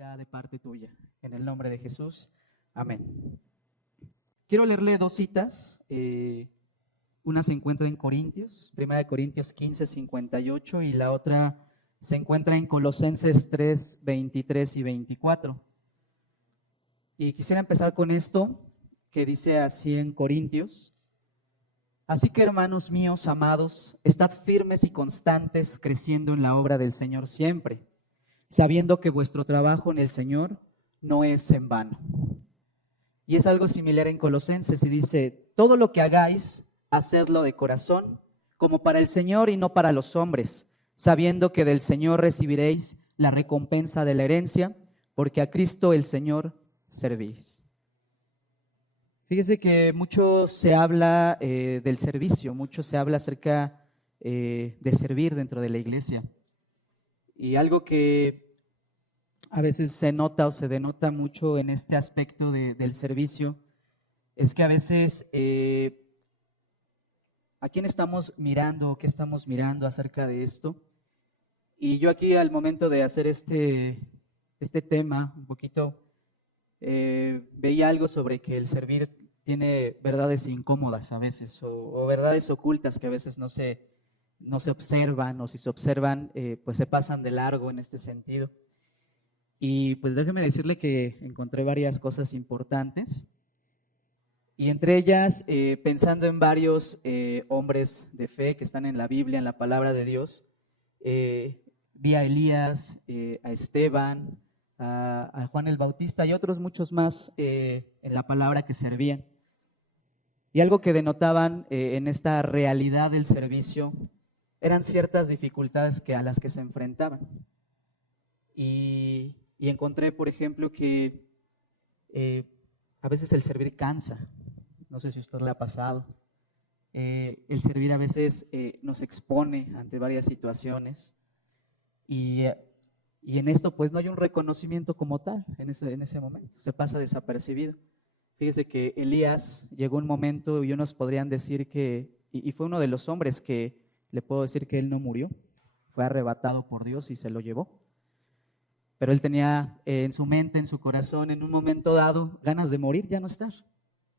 sea de parte tuya. En el nombre de Jesús, amén. Quiero leerle dos citas. Una se encuentra en Corintios, 1 Corintios 15, 58, y la otra se encuentra en Colosenses 3, 23 y 24. Y quisiera empezar con esto, que dice así en Corintios: así que, hermanos míos amados, estad firmes y constantes, creciendo en la obra del Señor siempre, sabiendo que vuestro trabajo en el Señor no es en vano. Y es algo similar en Colosenses, y dice: todo lo que hagáis, hacedlo de corazón, como para el Señor y no para los hombres, sabiendo que del Señor recibiréis la recompensa de la herencia, porque a Cristo el Señor servís. Fíjese que mucho se habla del servicio, mucho se habla acerca de servir dentro de la iglesia. Y algo que a veces se nota o se denota mucho en este aspecto del servicio es que a veces ¿a quién estamos mirando o qué estamos mirando acerca de esto? Y yo aquí, al momento de hacer este tema un poquito, veía algo sobre que el servir tiene verdades incómodas a veces, o verdades ocultas que a veces no se observan, o si se observan, pues se pasan de largo en este sentido. Y pues déjeme decirle que encontré varias cosas importantes, y entre ellas, pensando en varios hombres de fe que están en la Biblia, en la palabra de Dios, vi a Elías, a Esteban, a Juan el Bautista y otros muchos más en la palabra que servían. Y algo que denotaban en esta realidad del servicio eran ciertas dificultades a las que se enfrentaban. Y encontré, por ejemplo, que a veces el servir cansa. No sé si a usted le ha pasado. El servir a veces nos expone ante varias situaciones. Y en esto pues no hay un reconocimiento como tal en ese momento. Se pasa desapercibido. Fíjese que Elías llegó un momento y unos podrían decir que, y fue uno de los hombres que le puedo decir que él no murió. Fue arrebatado por Dios y se lo llevó. Pero él tenía en su mente, en su corazón, en un momento dado, ganas de morir, ya no estar.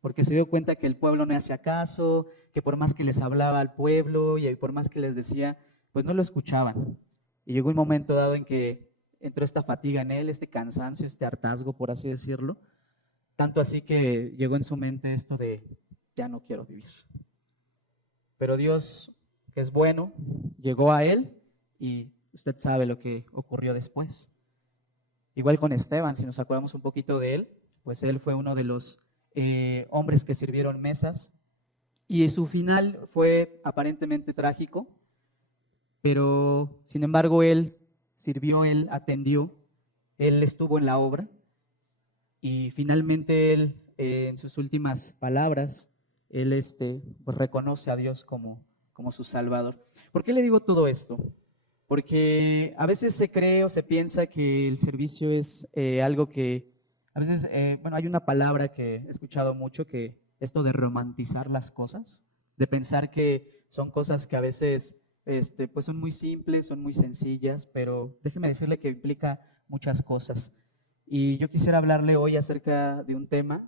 Porque se dio cuenta que el pueblo no hacía caso, que por más que les hablaba al pueblo y por más que les decía, pues no lo escuchaban. Y llegó un momento dado en que entró esta fatiga en él, este cansancio, este hartazgo, por así decirlo. Tanto así que llegó en su mente esto de, ya no quiero vivir. Pero Dios, que es bueno, llegó a él y usted sabe lo que ocurrió después. Igual con Esteban, si nos acordamos un poquito de él, pues él fue uno de los hombres que sirvieron mesas, y su final fue aparentemente trágico, pero sin embargo él sirvió, él atendió, él estuvo en la obra, y finalmente él en sus últimas palabras él pues reconoce a Dios como su Salvador. ¿Por qué le digo todo esto? Porque a veces se cree o se piensa que el servicio es algo que a veces, hay una palabra que he escuchado mucho, que esto de romantizar las cosas, de pensar que son cosas que a veces pues son muy simples, son muy sencillas, pero déjeme decirle que implica muchas cosas. Y yo quisiera hablarle hoy acerca de un tema,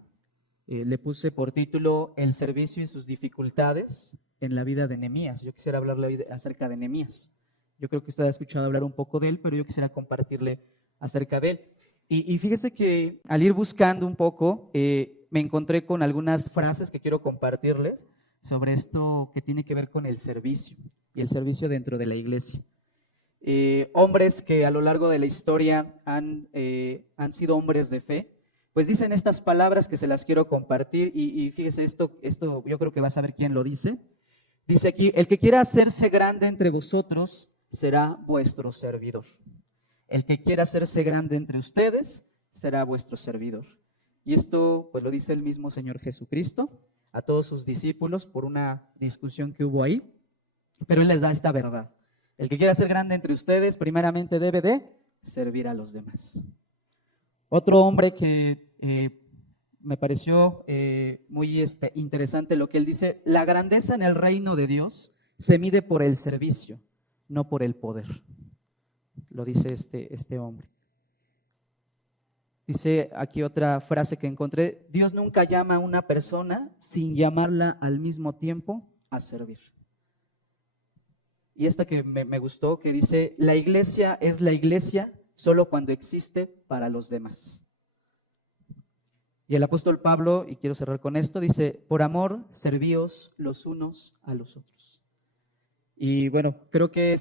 le puse por título El servicio y sus dificultades en la vida de Nehemías. Yo quisiera hablarle hoy acerca de Nehemías. Yo creo que usted ha escuchado hablar un poco de él, pero yo quisiera compartirle acerca de él. Y fíjese que al ir buscando un poco, me encontré con algunas frases que quiero compartirles sobre esto que tiene que ver con el servicio y el servicio dentro de la iglesia. Hombres que a lo largo de la historia han sido hombres de fe, pues dicen estas palabras que se las quiero compartir, y fíjese esto yo creo que va a saber quién lo dice. Dice aquí: el que quiera hacerse grande entre vosotros será vuestro servidor. El que quiera hacerse grande entre ustedes será vuestro servidor. Y esto pues lo dice el mismo Señor Jesucristo a todos sus discípulos por una discusión que hubo ahí, pero Él les da esta verdad: el que quiera ser grande entre ustedes primeramente debe de servir a los demás. Otro hombre que me pareció muy interesante lo que él dice: la grandeza en el reino de Dios se mide por el servicio, no por el poder. Lo dice este hombre. Dice aquí otra frase que encontré: Dios nunca llama a una persona sin llamarla al mismo tiempo a servir. Y esta que me gustó, que dice: la iglesia es la iglesia solo cuando existe para los demás. Y el apóstol Pablo, y quiero cerrar con esto, dice: por amor, servíos los unos a los otros. Y bueno, creo que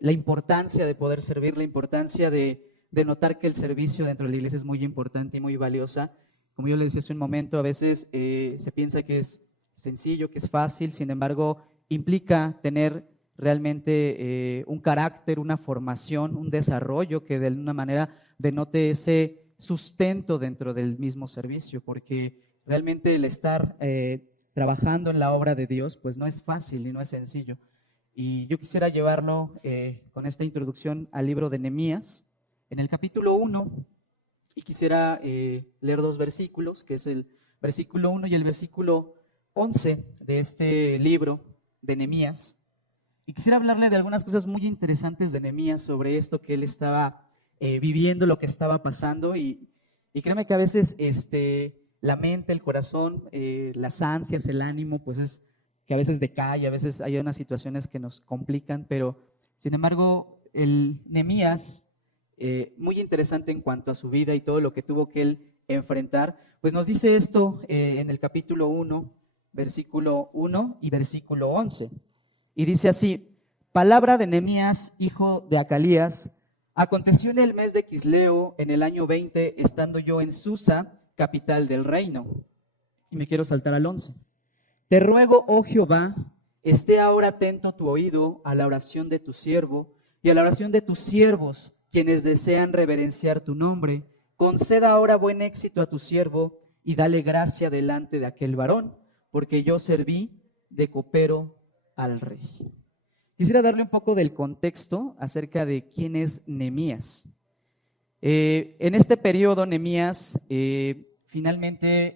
la importancia de poder servir, la importancia de notar que el servicio dentro de la iglesia es muy importante y muy valiosa. Como yo les decía hace un momento, a veces se piensa que es sencillo, que es fácil, sin embargo, implica tener realmente un carácter, una formación, un desarrollo que de alguna manera denote ese sustento dentro del mismo servicio, porque realmente el estar trabajando en la obra de Dios, pues no es fácil y no es sencillo. Y yo quisiera llevarlo con esta introducción al libro de Nehemías, en el capítulo 1, y quisiera leer dos versículos, que es el versículo 1 y el versículo 11 de este libro de Nehemías. Y quisiera hablarle de algunas cosas muy interesantes de Nehemías sobre esto que él estaba viviendo, lo que estaba pasando. Y créeme que a veces la mente, el corazón, las ansias, el ánimo, pues es que a veces decae, a veces hay unas situaciones que nos complican, pero sin embargo el Nehemías, muy interesante en cuanto a su vida y todo lo que tuvo que él enfrentar, pues nos dice esto en el capítulo 1, versículo 1 y versículo 11. Y dice así: palabra de Nehemías, hijo de Acalías. Aconteció en el mes de Quisleo, en el año 20, estando yo en Susa, capital del reino. Y me quiero saltar al 11. Te ruego, oh Jehová, esté ahora atento tu oído a la oración de tu siervo y a la oración de tus siervos, quienes desean reverenciar tu nombre. Conceda ahora buen éxito a tu siervo y dale gracia delante de aquel varón, porque yo serví de copero al rey. Quisiera darle un poco del contexto acerca de quién es Nehemías. En este periodo, Nehemías finalmente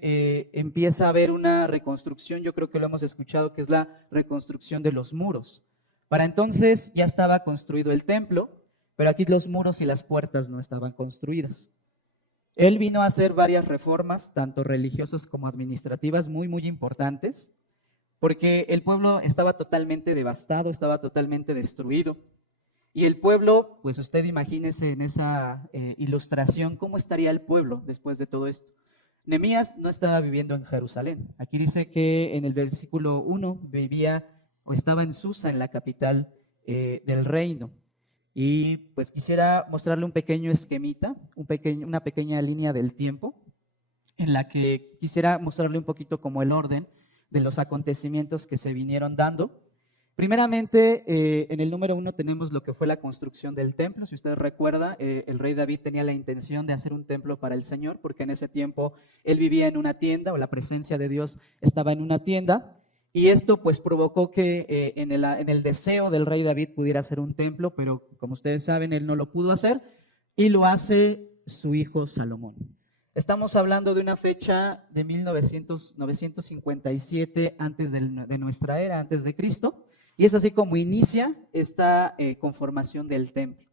empieza a haber una reconstrucción. Yo creo que lo hemos escuchado, que es la reconstrucción de los muros. Para entonces ya estaba construido el templo, pero aquí los muros y las puertas no estaban construidas. Él vino a hacer varias reformas, tanto religiosas como administrativas, muy, muy importantes, porque el pueblo estaba totalmente devastado, estaba totalmente destruido. Y el pueblo, pues usted imagínese en esa ilustración, ¿cómo estaría el pueblo después de todo esto? Nehemías no estaba viviendo en Jerusalén. Aquí dice que en el versículo 1 vivía o estaba en Susa, en la capital del reino. Y pues quisiera mostrarle un pequeño esquemita, una pequeña línea del tiempo, en la que quisiera mostrarle un poquito como el orden de los acontecimientos que se vinieron dando. Primeramente, en el número 1 tenemos lo que fue la construcción del templo. Si usted recuerda, el rey David tenía la intención de hacer un templo para el Señor, porque en ese tiempo él vivía en una tienda, o la presencia de Dios estaba en una tienda, y esto pues provocó que en el deseo del rey David pudiera hacer un templo, pero como ustedes saben, él no lo pudo hacer, y lo hace su hijo Salomón. Estamos hablando de una fecha de 957 antes de nuestra era, antes de Cristo, y es así como inicia esta conformación del templo.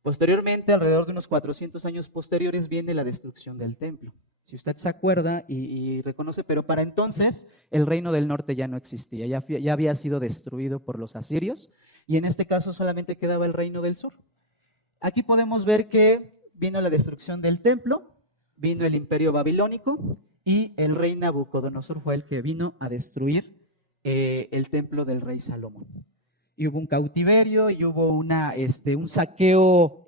Posteriormente, alrededor de unos 400 años posteriores, viene la destrucción del templo. Si usted se acuerda y reconoce, pero para entonces el reino del norte ya no existía, ya había sido destruido por los asirios, y en este caso solamente quedaba el reino del sur. Aquí podemos ver que vino la destrucción del templo, vino el imperio babilónico, y el rey Nabucodonosor fue el que vino a destruir el templo del rey Salomón. Y hubo un cautiverio y hubo un saqueo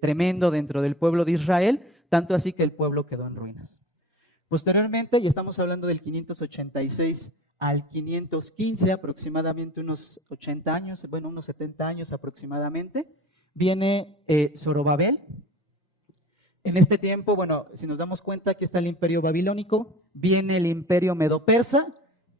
tremendo dentro del pueblo de Israel, tanto así que el pueblo quedó en ruinas. Posteriormente, y estamos hablando del 586 al 515, aproximadamente unos 80 años, bueno, unos 70 años aproximadamente, viene Zorobabel. En este tiempo, bueno, si nos damos cuenta, aquí está el imperio babilónico, viene el imperio medo-persa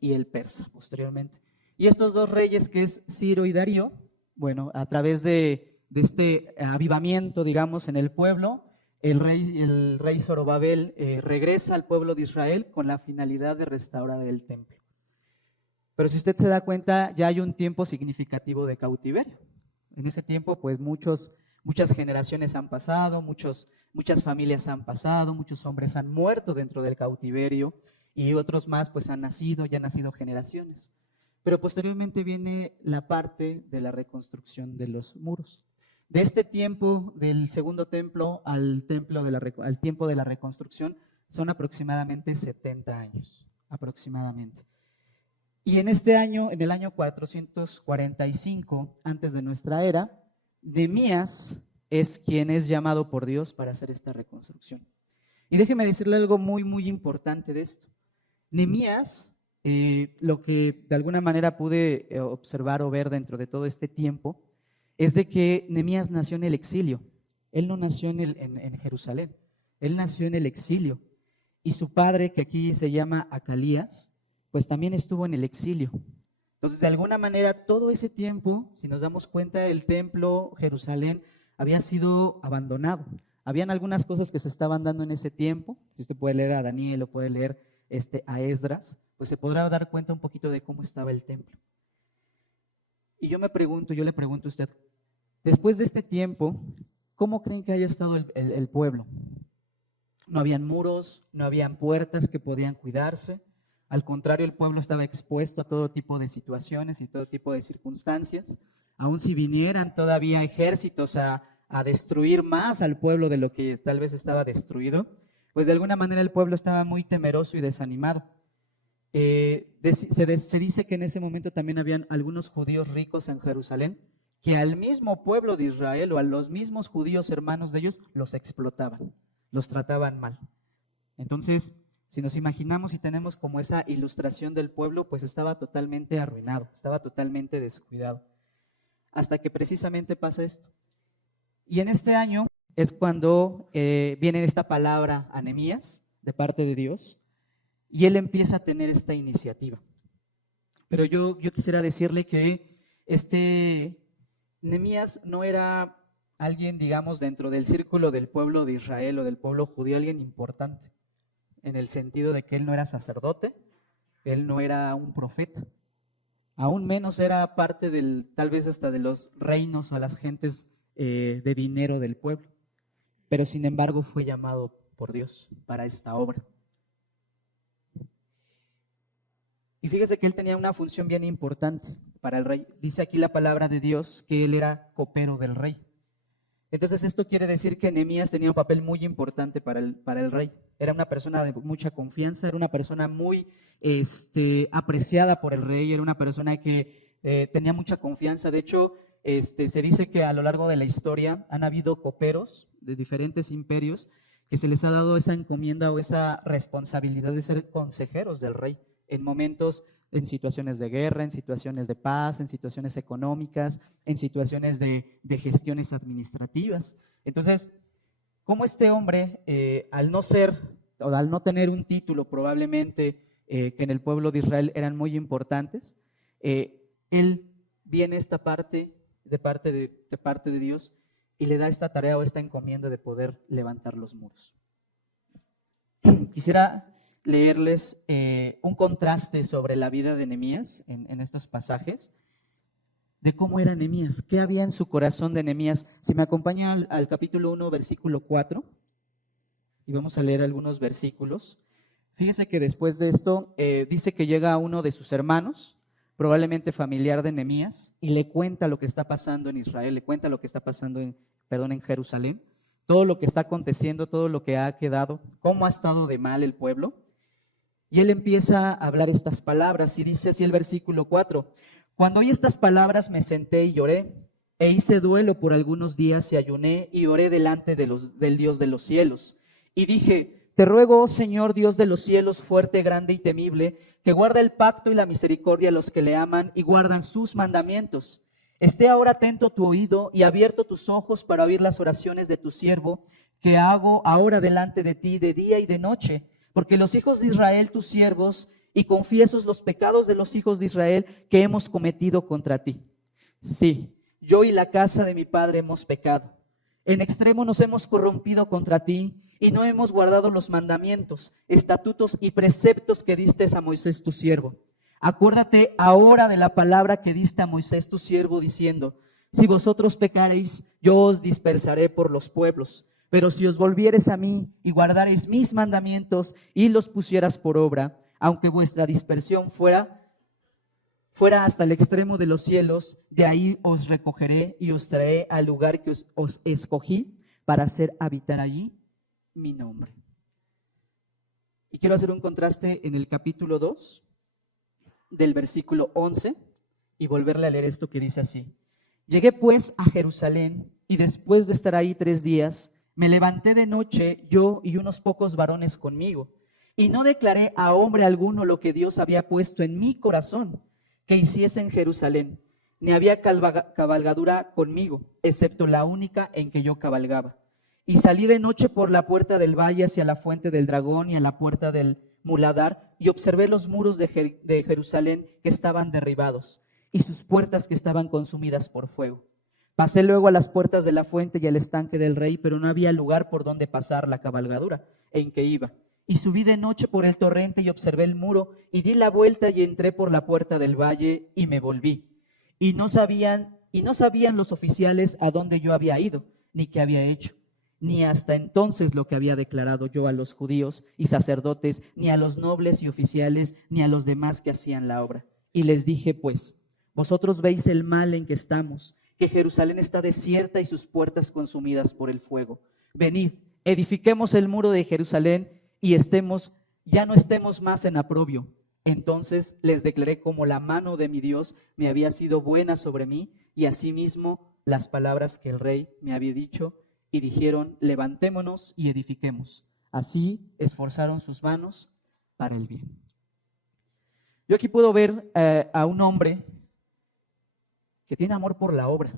y el persa posteriormente. Y estos dos reyes, que es Ciro y Darío, bueno, a través de este avivamiento, digamos, en el pueblo, el rey Zorobabel regresa al pueblo de Israel con la finalidad de restaurar el templo. Pero si usted se da cuenta, ya hay un tiempo significativo de cautiverio. En ese tiempo, pues muchos Muchas generaciones han pasado, muchas familias han pasado, muchos hombres han muerto dentro del cautiverio y otros más pues han nacido, ya han nacido generaciones. Pero posteriormente viene la parte de la reconstrucción de los muros. De este tiempo, del segundo templo al tiempo de la reconstrucción, son aproximadamente 70 años, aproximadamente. Y en este año, en el año 445 antes de nuestra era, Nehemías es quien es llamado por Dios para hacer esta reconstrucción. Y déjeme decirle algo muy, muy importante de esto. Nehemías, lo que de alguna manera pude observar o ver dentro de todo este tiempo, es de que Nehemías nació en el exilio. Él no nació en Jerusalén, él nació en el exilio. Y su padre, que aquí se llama Acalías, pues también estuvo en el exilio. Entonces, de alguna manera, todo ese tiempo, si nos damos cuenta, el templo, Jerusalén, había sido abandonado. Habían algunas cosas que se estaban dando en ese tiempo. Si usted puede leer a Daniel o puede leer a Esdras, pues se podrá dar cuenta un poquito de cómo estaba el templo. Y yo le pregunto a usted, después de este tiempo, ¿cómo creen que haya estado el pueblo? No habían muros, no habían puertas que podían cuidarse. Al contrario, el pueblo estaba expuesto a todo tipo de situaciones y todo tipo de circunstancias. Aun si vinieran todavía ejércitos a destruir más al pueblo de lo que tal vez estaba destruido, pues de alguna manera el pueblo estaba muy temeroso y desanimado. Se dice que en ese momento también habían algunos judíos ricos en Jerusalén que al mismo pueblo de Israel o a los mismos judíos hermanos de ellos los explotaban, los trataban mal. Entonces, si nos imaginamos y tenemos como esa ilustración del pueblo, pues estaba totalmente arruinado, estaba totalmente descuidado. Hasta que precisamente pasa esto. Y en este año es cuando viene esta palabra a Nehemías de parte de Dios y él empieza a tener esta iniciativa. Pero yo quisiera decirle que Nehemías no era alguien, digamos, dentro del círculo del pueblo de Israel o del pueblo judío, alguien importante, en el sentido de que él no era sacerdote, él no era un profeta, aún menos era parte tal vez hasta de los reinos o las gentes de dinero del pueblo, pero sin embargo fue llamado por Dios para esta obra. Y fíjese que él tenía una función bien importante para el rey. Dice aquí la palabra de Dios que él era copero del rey. Entonces esto quiere decir que Nehemías tenía un papel muy importante para el rey. Era una persona de mucha confianza, era una persona muy apreciada por el rey, era una persona que tenía mucha confianza. De hecho, se dice que a lo largo de la historia han habido coperos de diferentes imperios que se les ha dado esa encomienda o esa responsabilidad de ser consejeros del rey en momentos, en situaciones de guerra, en situaciones de paz, en situaciones económicas, en situaciones de gestiones administrativas. Entonces, como este hombre, al no tener un título probablemente que en el pueblo de Israel eran muy importantes, él viene esta parte de parte de Dios y le da esta tarea o esta encomienda de poder levantar los muros. Quisiera leerles un contraste sobre la vida de Nehemías en estos pasajes, de cómo era Nehemías, qué había en su corazón de Nehemías. Si me acompañan al capítulo 1, versículo 4, y vamos a leer algunos versículos. Fíjese que después de esto dice que llega uno de sus hermanos, probablemente familiar de Nehemías, y le cuenta lo que está pasando en Israel, le cuenta lo que está pasando en Jerusalén, todo lo que está aconteciendo, todo lo que ha quedado, cómo ha estado de mal el pueblo. Y él empieza a hablar estas palabras y dice así el versículo 4: Cuando oí estas palabras me senté y lloré, e hice duelo por algunos días y ayuné y oré delante del Dios de los cielos. Y dije: Te ruego, oh Señor, Dios de los cielos, fuerte, grande y temible, que guarda el pacto y la misericordia a los que le aman y guardan sus mandamientos. Esté ahora atento tu oído y abierto tus ojos para oír las oraciones de tu siervo, que hago ahora delante de ti de día y de noche. Porque los hijos de Israel, tus siervos, y confiesos los pecados de los hijos de Israel que hemos cometido contra ti. Sí, yo y la casa de mi padre hemos pecado. En extremo nos hemos corrompido contra ti y no hemos guardado los mandamientos, estatutos y preceptos que diste a Moisés tu siervo. Acuérdate ahora de la palabra que diste a Moisés tu siervo diciendo: si vosotros pecareis, yo os dispersaré por los pueblos. Pero si os volviereis a mí y guardareis mis mandamientos y los pusieras por obra, aunque vuestra dispersión fuera hasta el extremo de los cielos, de ahí os recogeré y os traeré al lugar que os escogí para hacer habitar allí mi nombre. Y quiero hacer un contraste en el capítulo 2, del versículo 11, y volverle a leer esto que dice así. Llegué pues a Jerusalén, y después de estar ahí 3 días, me levanté de noche, yo y unos pocos varones conmigo, y no declaré a hombre alguno lo que Dios había puesto en mi corazón que hiciese en Jerusalén, ni había cabalgadura conmigo, excepto la única en que yo cabalgaba. Y salí de noche por la puerta del valle hacia la fuente del dragón y a la puerta del muladar, y observé los muros de Jerusalén que estaban derribados, y sus puertas que estaban consumidas por fuego. Pasé luego a las puertas de la fuente y al estanque del rey, pero no había lugar por donde pasar la cabalgadura en que iba. Y subí de noche por el torrente y observé el muro, y di la vuelta y entré por la puerta del valle y me volví. Y no sabían los oficiales a dónde yo había ido, ni qué había hecho, ni hasta entonces lo que había declarado yo a los judíos y sacerdotes, ni a los nobles y oficiales, ni a los demás que hacían la obra. Y les dije, pues, vosotros veis el mal en que estamos, que Jerusalén está desierta y sus puertas consumidas por el fuego. Venid, edifiquemos el muro de Jerusalén y ya no estemos más en aprobio. Entonces les declaré cómo la mano de mi Dios me había sido buena sobre mí, y asimismo las palabras que el rey me había dicho, y dijeron, levantémonos y edifiquemos. Así esforzaron sus manos para el bien. Yo aquí puedo ver a un hombre que tiene amor por la obra,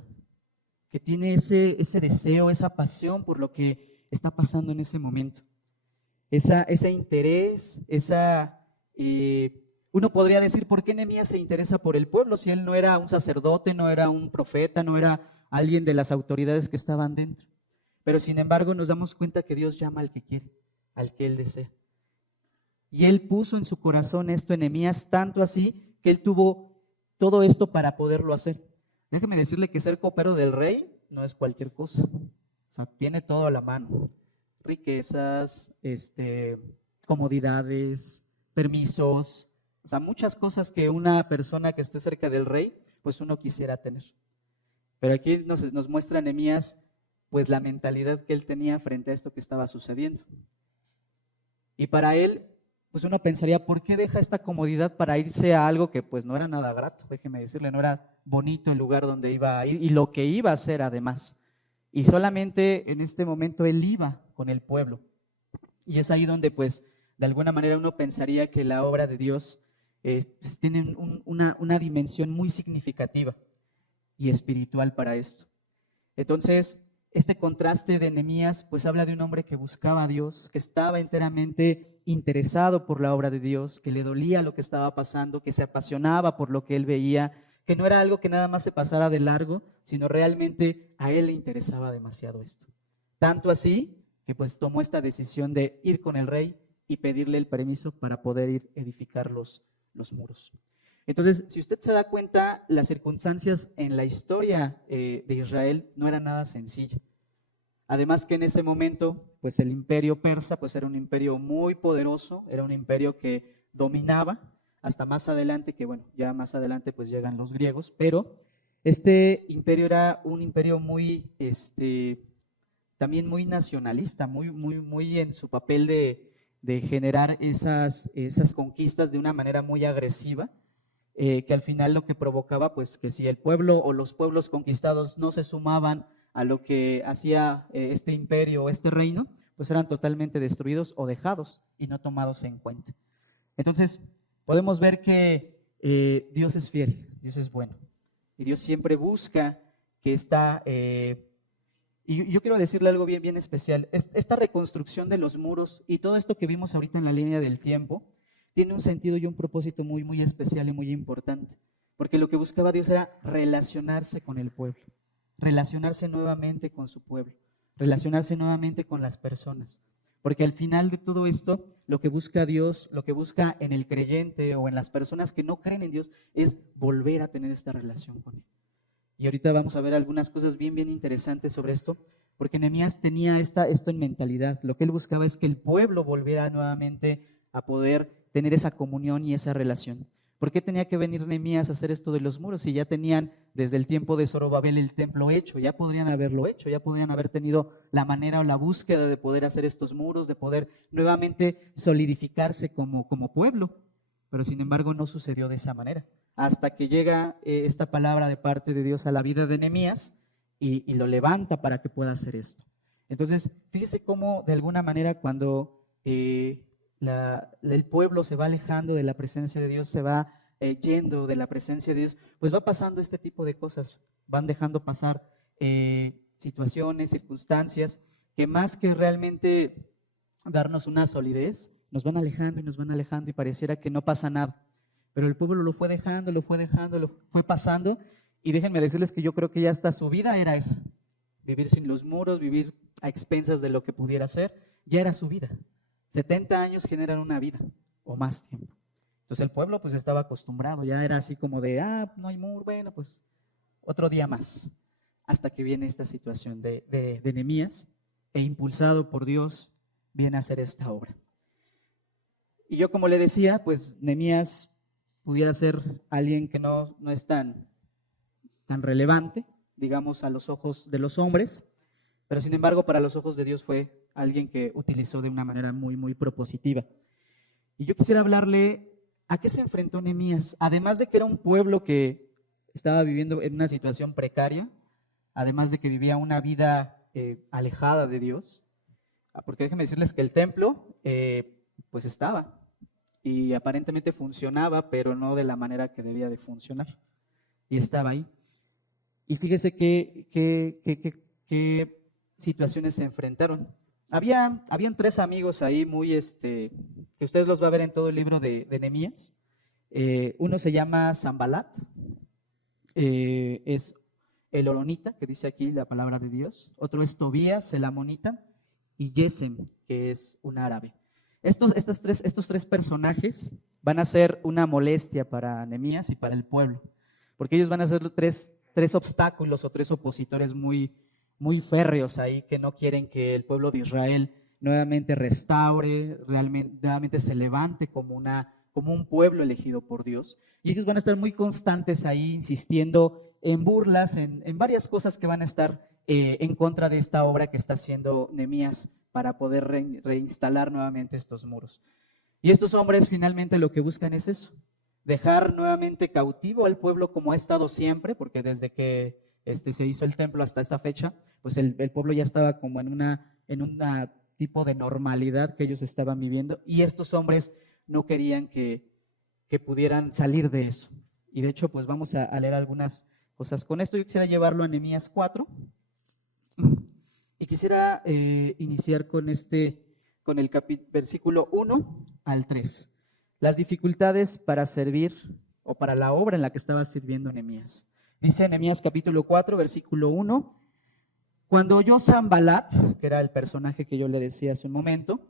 que tiene ese deseo, esa pasión por lo que está pasando en ese momento. Ese interés, uno podría decir, ¿por qué Nehemías se interesa por el pueblo si él no era un sacerdote, no era un profeta, no era alguien de las autoridades que estaban dentro? Pero sin embargo nos damos cuenta que Dios llama al que quiere, al que él desea. Y él puso en su corazón esto en Nehemías, tanto así que él tuvo todo esto para poderlo hacer. Déjeme decirle que ser copero del rey no es cualquier cosa. O sea, tiene todo a la mano. Riquezas, comodidades, permisos, o sea, muchas cosas que una persona que esté cerca del rey, pues uno quisiera tener. Pero aquí nos muestra Nehemías, pues la mentalidad que él tenía frente a esto que estaba sucediendo. Y para él, pues uno pensaría, ¿por qué deja esta comodidad para irse a algo que pues no era nada grato? Déjeme decirle, no era bonito el lugar donde iba a ir y lo que iba a hacer además. Y solamente en este momento él iba con el pueblo. Y es ahí donde pues de alguna manera uno pensaría que la obra de Dios pues, tiene una dimensión muy significativa y espiritual para esto. Entonces, este contraste de Nehemías pues habla de un hombre que buscaba a Dios, que estaba enteramente interesado por la obra de Dios, que le dolía lo que estaba pasando, que se apasionaba por lo que él veía, que no era algo que nada más se pasara de largo, sino realmente a él le interesaba demasiado esto. Tanto así que pues tomó esta decisión de ir con el rey y pedirle el permiso para poder ir a edificar los muros. Entonces, si usted se da cuenta, las circunstancias en la historia de Israel no eran nada sencillas. Además que en ese momento, pues el imperio persa pues era un imperio muy poderoso, era un imperio que dominaba, hasta más adelante, que bueno, ya más adelante pues llegan los griegos, pero este imperio era un imperio muy, también muy nacionalista, muy en su papel de generar esas conquistas de una manera muy agresiva, que al final lo que provocaba pues que si el pueblo o los pueblos conquistados no se sumaban a lo que hacía este imperio o este reino, pues eran totalmente destruidos o dejados y no tomados en cuenta. Entonces, podemos ver que Dios es fiel, Dios es bueno. Y Dios siempre busca que y yo quiero decirle algo bien especial. Esta reconstrucción de los muros y todo esto que vimos ahorita en la línea del tiempo, tiene un sentido y un propósito muy especial y muy importante. Porque lo que buscaba Dios era relacionarse con el pueblo, relacionarse nuevamente con su pueblo, relacionarse nuevamente con las personas. Porque al final de todo esto, lo que busca Dios, lo que busca en el creyente o en las personas que no creen en Dios, es volver a tener esta relación con Él. Y ahorita vamos a ver algunas cosas bien interesantes sobre esto, porque Nehemías tenía esto en mentalidad. Lo que él buscaba es que el pueblo volviera nuevamente a poder tener esa comunión y esa relación. ¿Por qué tenía que venir Nehemías a hacer esto de los muros? Si ya tenían desde el tiempo de Zorobabel el templo hecho, ya podrían haberlo hecho, ya podrían haber tenido la manera o la búsqueda de poder hacer estos muros, de poder nuevamente solidificarse como pueblo. Pero sin embargo no sucedió de esa manera. Hasta que llega esta palabra de parte de Dios a la vida de Nehemías y lo levanta para que pueda hacer esto. Entonces, fíjese cómo de alguna manera cuando el pueblo se va alejando de la presencia de Dios, se va yendo de la presencia de Dios, pues va pasando este tipo de cosas, van dejando pasar situaciones, circunstancias, que más que realmente darnos una solidez, nos van alejando y pareciera que no pasa nada. Pero el pueblo lo fue dejando, lo fue pasando, y déjenme decirles que yo creo que ya hasta su vida era esa, vivir sin los muros, vivir a expensas de lo que pudiera ser, ya era su vida. 70 años generan una vida o más tiempo. Entonces el pueblo pues estaba acostumbrado, ya era así como de, no hay muro, bueno, pues otro día más. Hasta que viene esta situación de Nehemías, e impulsado por Dios, viene a hacer esta obra. Y yo, como le decía, pues Nehemías pudiera ser alguien que no es tan relevante, digamos, a los ojos de los hombres, pero sin embargo para los ojos de Dios fue alguien que utilizó de una manera muy propositiva. Y yo quisiera hablarle a qué se enfrentó Nehemías, además de que era un pueblo que estaba viviendo en una situación precaria, además de que vivía una vida alejada de Dios, porque déjenme decirles que el templo pues estaba y aparentemente funcionaba, pero no de la manera que debía de funcionar, y estaba ahí. Y fíjese qué situaciones se enfrentaron. Habían 3 amigos ahí que usted los va a ver en todo el libro de Nehemías. Uno se llama Sanbalat, es el horonita, que dice aquí la palabra de Dios. Otro es Tobías, el amonita, y Gesem, que es un árabe. Estos 3 personajes van a ser una molestia para Nehemías y para el pueblo, porque ellos van a ser 3 obstáculos o 3 opositores muy férreos ahí, que no quieren que el pueblo de Israel nuevamente restaure, realmente se levante como un pueblo elegido por Dios. Y ellos van a estar muy constantes ahí, insistiendo en burlas, en varias cosas que van a estar en contra de esta obra que está haciendo Nehemías para poder reinstalar nuevamente estos muros. Y estos hombres finalmente lo que buscan es eso, dejar nuevamente cautivo al pueblo como ha estado siempre, porque desde que se hizo el templo hasta esta fecha, pues el pueblo ya estaba como en una tipo de normalidad que ellos estaban viviendo, y estos hombres no querían que pudieran salir de eso. Y de hecho, pues vamos a leer algunas cosas con esto. Yo quisiera llevarlo a Nehemías 4, y quisiera iniciar con el versículo 1 al 3. Las dificultades para servir o para la obra en la que estaba sirviendo Nehemías. Dice Nehemías capítulo 4, versículo 1. Cuando oyó Sanbalat, que era el personaje que yo le decía hace un momento,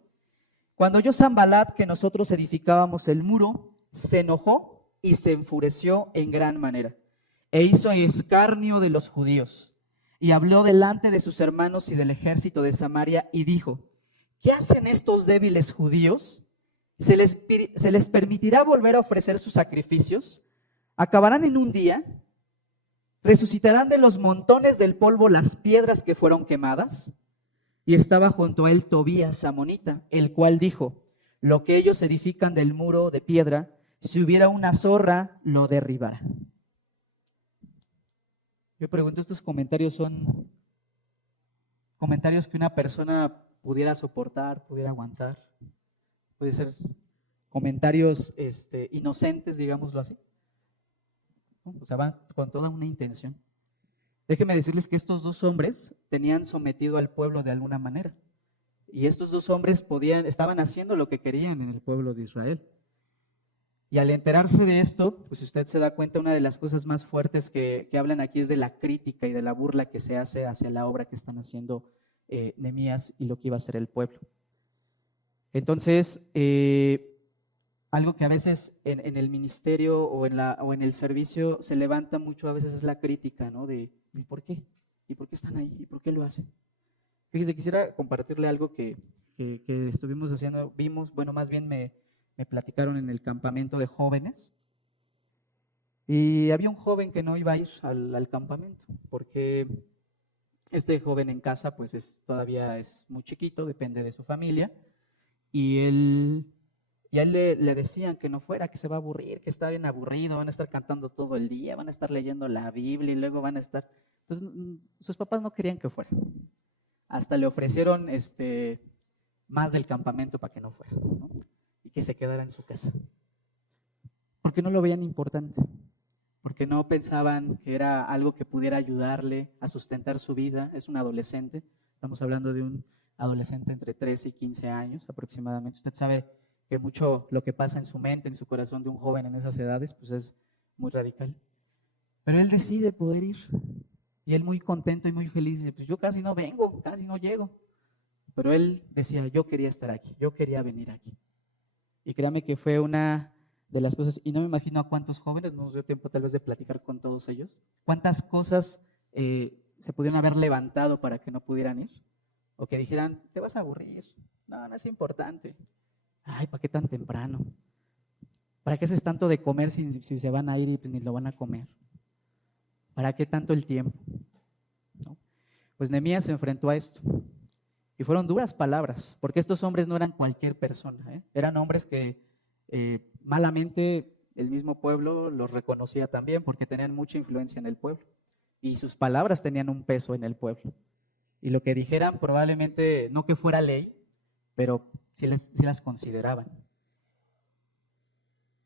cuando oyó Sanbalat que nosotros edificábamos el muro, se enojó y se enfureció en gran manera, e hizo escarnio de los judíos, y habló delante de sus hermanos y del ejército de Samaria, y dijo: ¿qué hacen estos débiles judíos? ¿Se les permitirá volver a ofrecer sus sacrificios? ¿Acabarán en un día? ¿Resucitarán de los montones del polvo las piedras que fueron quemadas? Y estaba junto a él Tobías amonita, el cual dijo: lo que ellos edifican del muro de piedra, si hubiera una zorra, lo derribara. Yo pregunto, ¿estos comentarios son comentarios que una persona pudiera soportar, pudiera aguantar? Puede ser comentarios inocentes, digámoslo así. O sea, van con toda una intención. Déjenme decirles que estos 2 hombres tenían sometido al pueblo de alguna manera. Y estos 2 hombres estaban haciendo lo que querían en el pueblo de Israel. Y al enterarse de esto, pues si usted se da cuenta, una de las cosas más fuertes que hablan aquí es de la crítica y de la burla que se hace hacia la obra que están haciendo Nehemías y lo que iba a hacer el pueblo. Entonces, algo que a veces en el ministerio o en el servicio se levanta mucho a veces es la crítica, ¿no? ¿Y por qué? ¿Y por qué están ahí? ¿Y por qué lo hacen? Fíjese, quisiera compartirle algo que estuvimos haciendo, más bien me platicaron en el campamento de jóvenes. Y había un joven que no iba a ir al campamento, porque este joven en casa pues todavía es muy chiquito, depende de su familia, y a él le decían que no fuera, que se va a aburrir, que está bien aburrido, van a estar cantando todo el día, van a estar leyendo la Biblia y luego van a estar... Entonces sus papás no querían que fuera. Hasta le ofrecieron más del campamento para que no fuera, ¿no? Y que se quedara en su casa. Porque no lo veían importante, porque no pensaban que era algo que pudiera ayudarle a sustentar su vida. Es un adolescente, estamos hablando de un adolescente entre 13 y 15 años aproximadamente. Usted sabe que mucho lo que pasa en su mente, en su corazón de un joven en esas edades, pues es muy radical. Pero él decide poder ir. Y él muy contento y muy feliz dice, pues yo casi no vengo, casi no llego. Pero él decía, yo quería estar aquí, yo quería venir aquí. Y créame que fue una de las cosas, y no me imagino a cuántos jóvenes, no nos dio tiempo tal vez de platicar con todos ellos, cuántas cosas se pudieron haber levantado para que no pudieran ir. O que dijeran, te vas a aburrir, no es importante. Ay, ¿para qué tan temprano? ¿Para qué haces tanto de comer si se van a ir y pues ni lo van a comer? ¿Para qué tanto el tiempo? ¿No? Pues Nehemías se enfrentó a esto. Y fueron duras palabras, porque estos hombres no eran cualquier persona, eran hombres que malamente el mismo pueblo los reconocía también, porque tenían mucha influencia en el pueblo. Y sus palabras tenían un peso en el pueblo. Y lo que dijeran probablemente, no que fuera ley, pero sí las consideraban.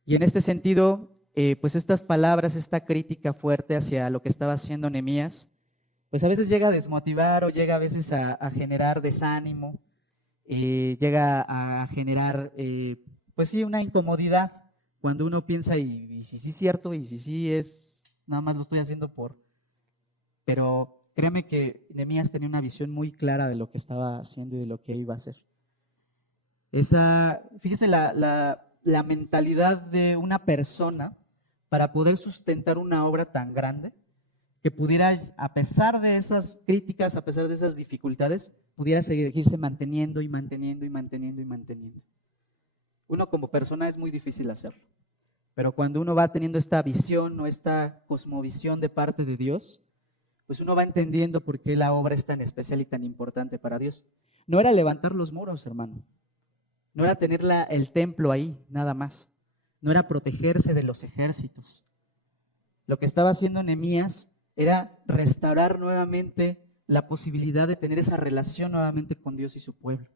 Y en este sentido, pues estas palabras, esta crítica fuerte hacia lo que estaba haciendo Nehemías, pues a veces llega a desmotivar o llega a veces a generar desánimo, llega a generar, pues sí, una incomodidad cuando uno piensa, y si sí es cierto, y si sí es, nada más lo estoy haciendo por... Pero créame que Nehemías tenía una visión muy clara de lo que estaba haciendo y de lo que iba a hacer. Fíjese la mentalidad de una persona para poder sustentar una obra tan grande, que pudiera, a pesar de esas críticas, a pesar de esas dificultades, pudiera seguirse manteniendo y manteniendo y manteniendo y manteniendo. Uno como persona es muy difícil hacerlo, pero cuando uno va teniendo esta visión o esta cosmovisión de parte de Dios, pues uno va entendiendo por qué la obra es tan especial y tan importante para Dios. No era levantar los muros, hermano. No era tener el templo ahí, nada más. No era protegerse de los ejércitos. Lo que estaba haciendo Nehemías era restaurar nuevamente la posibilidad de tener esa relación nuevamente con Dios y su pueblo.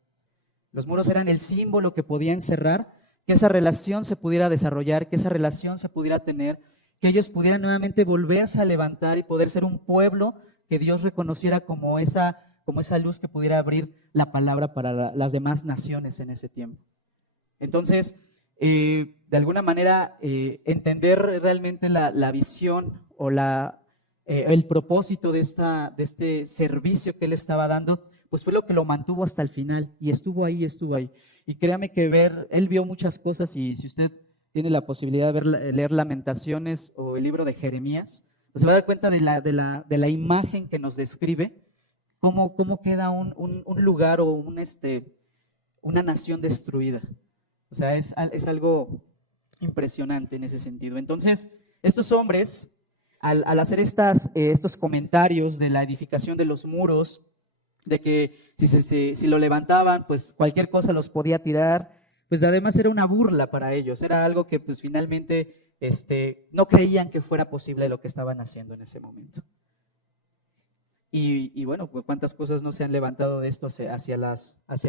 Los muros eran el símbolo que podía encerrar que esa relación se pudiera desarrollar, que esa relación se pudiera tener, que ellos pudieran nuevamente volverse a levantar y poder ser un pueblo que Dios reconociera como esa luz que pudiera abrir la palabra para las demás naciones en ese tiempo. Entonces, de alguna manera, entender realmente la visión o el propósito de este servicio que él estaba dando, pues fue lo que lo mantuvo hasta el final, y estuvo ahí. Y créame que él vio muchas cosas, y si usted tiene la posibilidad de leer Lamentaciones o el libro de Jeremías, pues se va a dar cuenta de la imagen que nos describe, cómo queda un lugar o una nación destruida. O sea, es algo impresionante en ese sentido. Entonces, estos hombres, al hacer estos comentarios de la edificación de los muros, de que si lo levantaban, pues cualquier cosa los podía tirar, pues además era una burla para ellos, era algo que pues finalmente no creían que fuera posible lo que estaban haciendo en ese momento. Y bueno, pues cuántas cosas no se han levantado de esto hacia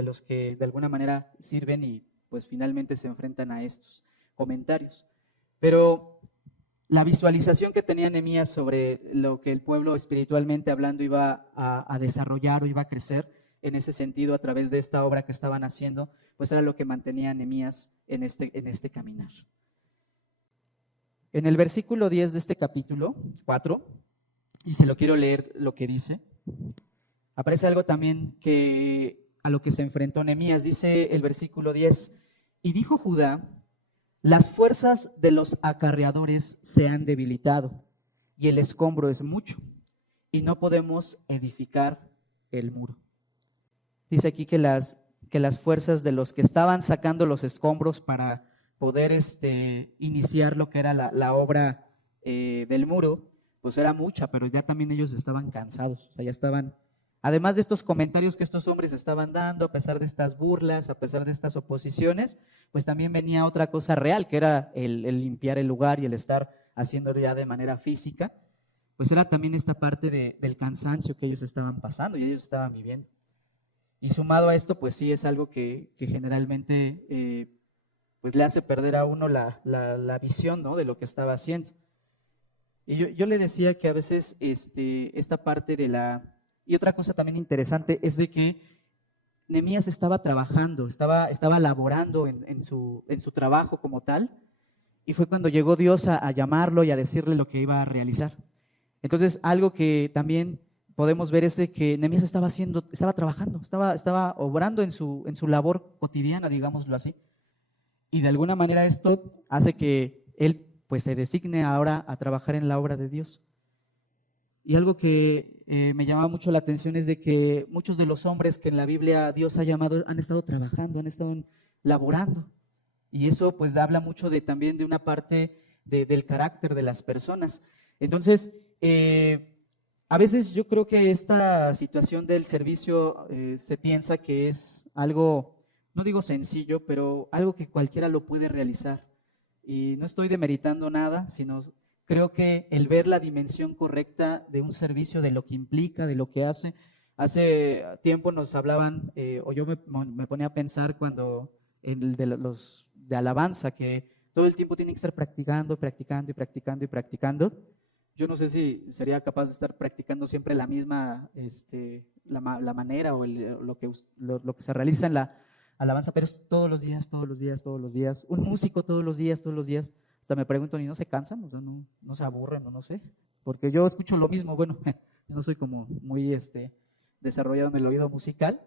los que de alguna manera sirven y pues finalmente se enfrentan a estos comentarios. Pero la visualización que tenía Nehemías sobre lo que el pueblo espiritualmente hablando iba a desarrollar o iba a crecer en ese sentido a través de esta obra que estaban haciendo, pues era lo que mantenía a Nehemías en este caminar. En el versículo 10 de este capítulo 4, y se lo quiero leer lo que dice, aparece algo también a lo que se enfrentó Nehemías. Dice el versículo 10, y dijo Judá, Las fuerzas de los acarreadores se han debilitado y el escombro es mucho y no podemos edificar el muro. Dice aquí que las fuerzas de los que estaban sacando los escombros para poder iniciar lo que era la obra del muro, pues era mucha, pero ya también ellos estaban cansados, o sea, ya estaban, además de estos comentarios que estos hombres estaban dando, a pesar de estas burlas, a pesar de estas oposiciones, pues también venía otra cosa real, que era el limpiar el lugar y el estar haciéndolo ya de manera física, pues era también esta parte del cansancio que ellos estaban pasando y ellos estaban viviendo. Y sumado a esto, pues sí es algo que generalmente pues le hace perder a uno la visión, ¿no?, de lo que estaba haciendo. Y yo le decía que a veces esta parte y otra cosa también interesante es de que Nehemías estaba trabajando, estaba laborando en su trabajo como tal, y fue cuando llegó Dios a llamarlo y a decirle lo que iba a realizar. Entonces, algo que también podemos ver es de que Nehemías estaba trabajando, estaba obrando en su labor cotidiana, digámoslo así. Y de alguna manera esto hace que él pues se designe ahora a trabajar en la obra de Dios. Y algo que me llama mucho la atención es de que muchos de los hombres que en la Biblia Dios ha llamado han estado trabajando, han estado laborando. Y eso pues habla mucho también de una parte del carácter de las personas. Entonces, a veces yo creo que esta situación del servicio se piensa que es algo, no digo sencillo, pero algo que cualquiera lo puede realizar. Y no estoy demeritando nada, sino creo que el ver la dimensión correcta de un servicio, de lo que implica, de lo que hace. Hace tiempo nos hablaban, o yo me ponía a pensar cuando los de alabanza, que todo el tiempo tienen que estar practicando. Yo no sé si sería capaz de estar practicando siempre la misma, la manera o lo que se realiza en la alabanza, pero es todos los días. Un músico todos los días. Hasta me pregunto, ¿y no se cansan? O sea, no se aburren, no sé. Porque yo escucho lo mismo. Bueno, yo no soy como muy desarrollado en el oído musical.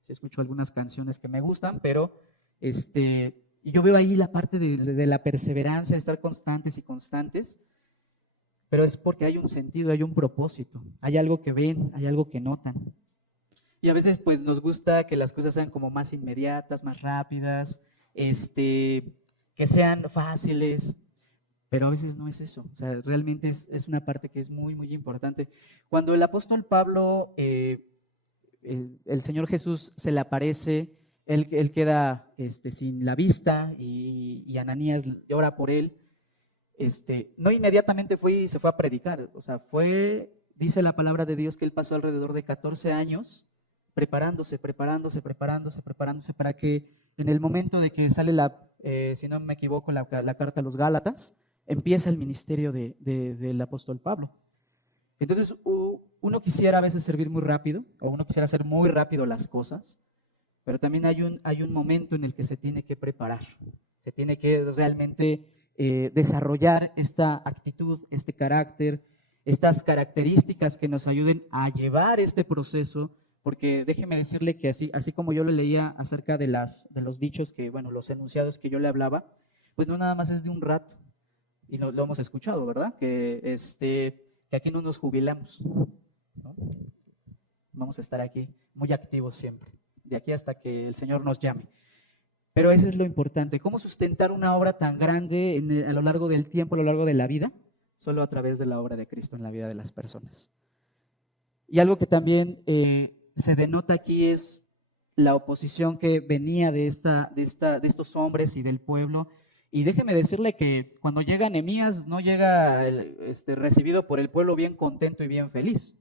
Sí escucho algunas canciones que me gustan, pero y yo veo ahí la parte de la perseverancia, de estar constantes y constantes. Pero es porque hay un sentido, hay un propósito, hay algo que ven, hay algo que notan. Y a veces pues nos gusta que las cosas sean como más inmediatas, más rápidas, que sean fáciles, pero a veces no es eso. O sea, realmente es una parte que es muy, muy importante. Cuando el apóstol Pablo, el Señor Jesús se le aparece, él queda sin la vista y Ananías ora por él. No inmediatamente se fue a predicar, o sea, dice la palabra de Dios que él pasó alrededor de 14 años preparándose para que en el momento de que sale si no me equivoco, la carta a los Gálatas, empieza el ministerio del apóstol Pablo. Entonces, uno quisiera a veces servir muy rápido, o uno quisiera hacer muy rápido las cosas, pero también hay un momento en el que se tiene que preparar, se tiene que realmente desarrollar esta actitud, este carácter, estas características que nos ayuden a llevar este proceso, porque déjeme decirle que así como yo le leía acerca de los dichos los enunciados que yo le hablaba, pues no nada más es de un rato, y lo hemos escuchado, ¿verdad? Que aquí no nos jubilamos, ¿no? Vamos a estar aquí muy activos siempre, de aquí hasta que el Señor nos llame. Pero eso es lo importante, cómo sustentar una obra tan grande a lo largo del tiempo, a lo largo de la vida, solo a través de la obra de Cristo en la vida de las personas. Y algo que también se denota aquí es la oposición que venía de estos hombres y del pueblo. Y déjeme decirle que cuando llega Nehemías no llega recibido por el pueblo bien contento y bien feliz,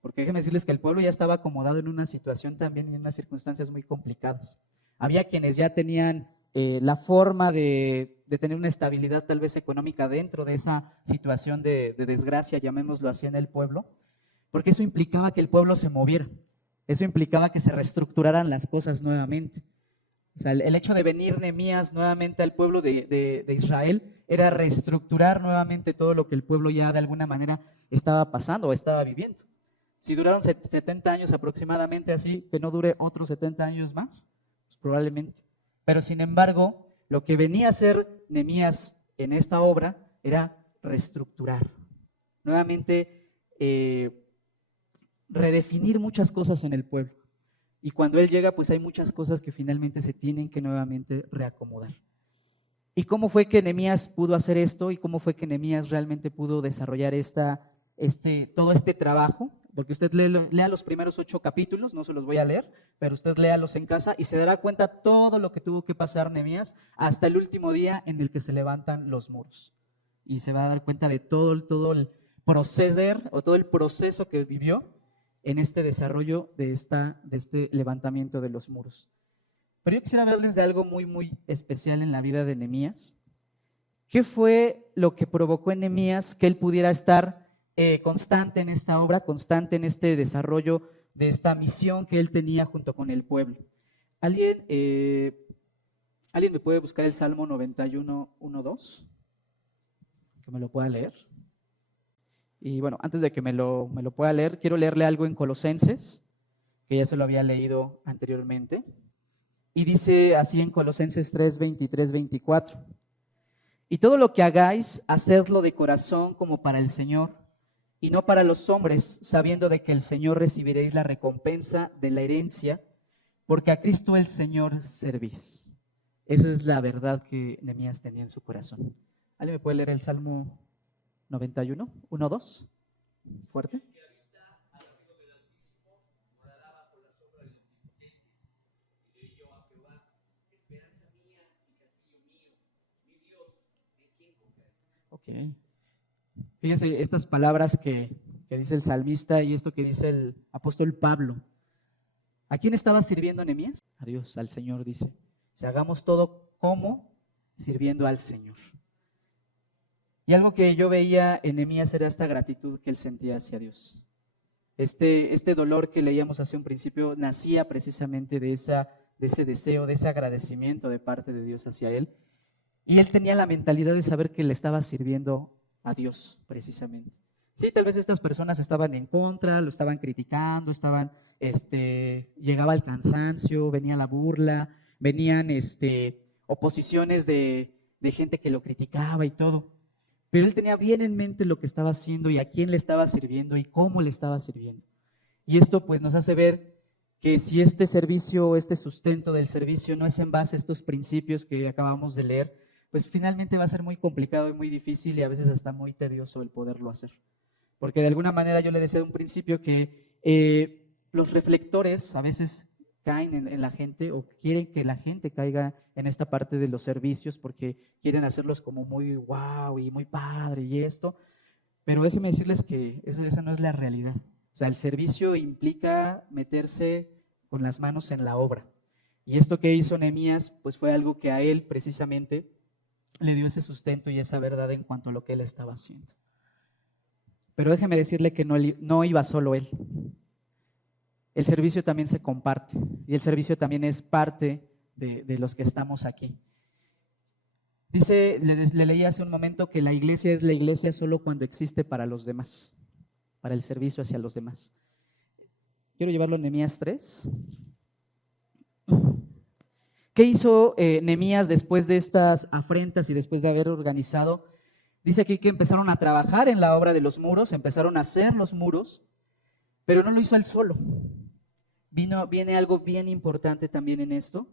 porque déjeme decirles que el pueblo ya estaba acomodado en una situación también y en unas circunstancias muy complicadas. Había quienes ya tenían la forma de tener una estabilidad tal vez económica dentro de esa situación de desgracia, llamémoslo así, en el pueblo, porque eso implicaba que el pueblo se moviera, eso implicaba que se reestructuraran las cosas nuevamente. O sea, el hecho de venir Nehemías nuevamente al pueblo de Israel era reestructurar nuevamente todo lo que el pueblo ya de alguna manera estaba pasando o estaba viviendo. Si duraron 70 años aproximadamente así, que no dure otros 70 años más, pues probablemente. Pero sin embargo, lo que venía a hacer Nehemías en esta obra era reestructurar, nuevamente redefinir muchas cosas en el pueblo. Y cuando él llega, pues hay muchas cosas que finalmente se tienen que nuevamente reacomodar. ¿Y cómo fue que Nehemías pudo hacer esto? ¿Y cómo fue que Nehemías realmente pudo desarrollar todo este trabajo? Porque usted lea los primeros 8 capítulos, no se los voy a leer, pero usted léalos en casa y se dará cuenta todo lo que tuvo que pasar Nehemías hasta el último día en el que se levantan los muros. Y se va a dar cuenta de todo el proceder o todo el proceso que vivió en este desarrollo de este levantamiento de los muros. Pero yo quisiera hablarles de algo muy, muy especial en la vida de Nehemías. ¿Qué fue lo que provocó en Nehemías que él pudiera estar constante en esta obra, constante en este desarrollo de esta misión que él tenía junto con el pueblo? ¿Alguien me puede buscar el Salmo 91, 1, 2? Que me lo pueda leer. Y bueno, antes de que me lo pueda leer, quiero leerle algo en Colosenses, que ya se lo había leído anteriormente. Y dice así en Colosenses 3, 23, 24. Y todo lo que hagáis, hacedlo de corazón como para el Señor, y no para los hombres, sabiendo de que el Señor recibiréis la recompensa de la herencia, porque a Cristo el Señor servís. Esa es la verdad que Nehemías tenía en su corazón. ¿Alguien me puede leer el Salmo 91, 1, 2? Fuerte. Ok. Fíjense estas palabras que dice el salmista y esto que dice el apóstol Pablo. ¿A quién estaba sirviendo Nehemías? A Dios, al Señor, dice. Si hagamos todo como sirviendo al Señor. Y algo que yo veía en Nehemías era esta gratitud que él sentía hacia Dios. Este dolor que leíamos hace un principio nacía precisamente de ese deseo, de ese agradecimiento de parte de Dios hacia él. Y él tenía la mentalidad de saber que le estaba sirviendo a Dios precisamente. Sí, tal vez estas personas estaban en contra, lo estaban criticando, llegaba el cansancio, venía la burla, venían oposiciones de gente que lo criticaba y todo. Pero él tenía bien en mente lo que estaba haciendo y a quién le estaba sirviendo y cómo le estaba sirviendo. Y esto pues nos hace ver que si este servicio, este sustento del servicio no es en base a estos principios que acabamos de leer, pues finalmente va a ser muy complicado y muy difícil y a veces hasta muy tedioso el poderlo hacer. Porque de alguna manera yo le decía de un principio que los reflectores a veces caen en la gente o quieren que la gente caiga en esta parte de los servicios porque quieren hacerlos como muy wow y muy padre y esto. Pero déjenme decirles que esa no es la realidad. O sea, el servicio implica meterse con las manos en la obra. Y esto que hizo Nehemías, pues fue algo que a él precisamente le dio ese sustento y esa verdad en cuanto a lo que él estaba haciendo. Pero déjeme decirle que no iba solo él. El servicio también se comparte y el servicio también es parte de los que estamos aquí. Dice, le leí hace un momento que la iglesia es la iglesia solo cuando existe para los demás, para el servicio hacia los demás. Quiero llevarlo a Nehemías 3. ¿Qué hizo Nehemías después de estas afrentas y después de haber organizado? Dice aquí que empezaron a trabajar en la obra de los muros, empezaron a hacer los muros, pero no lo hizo él solo. Viene algo bien importante también en esto,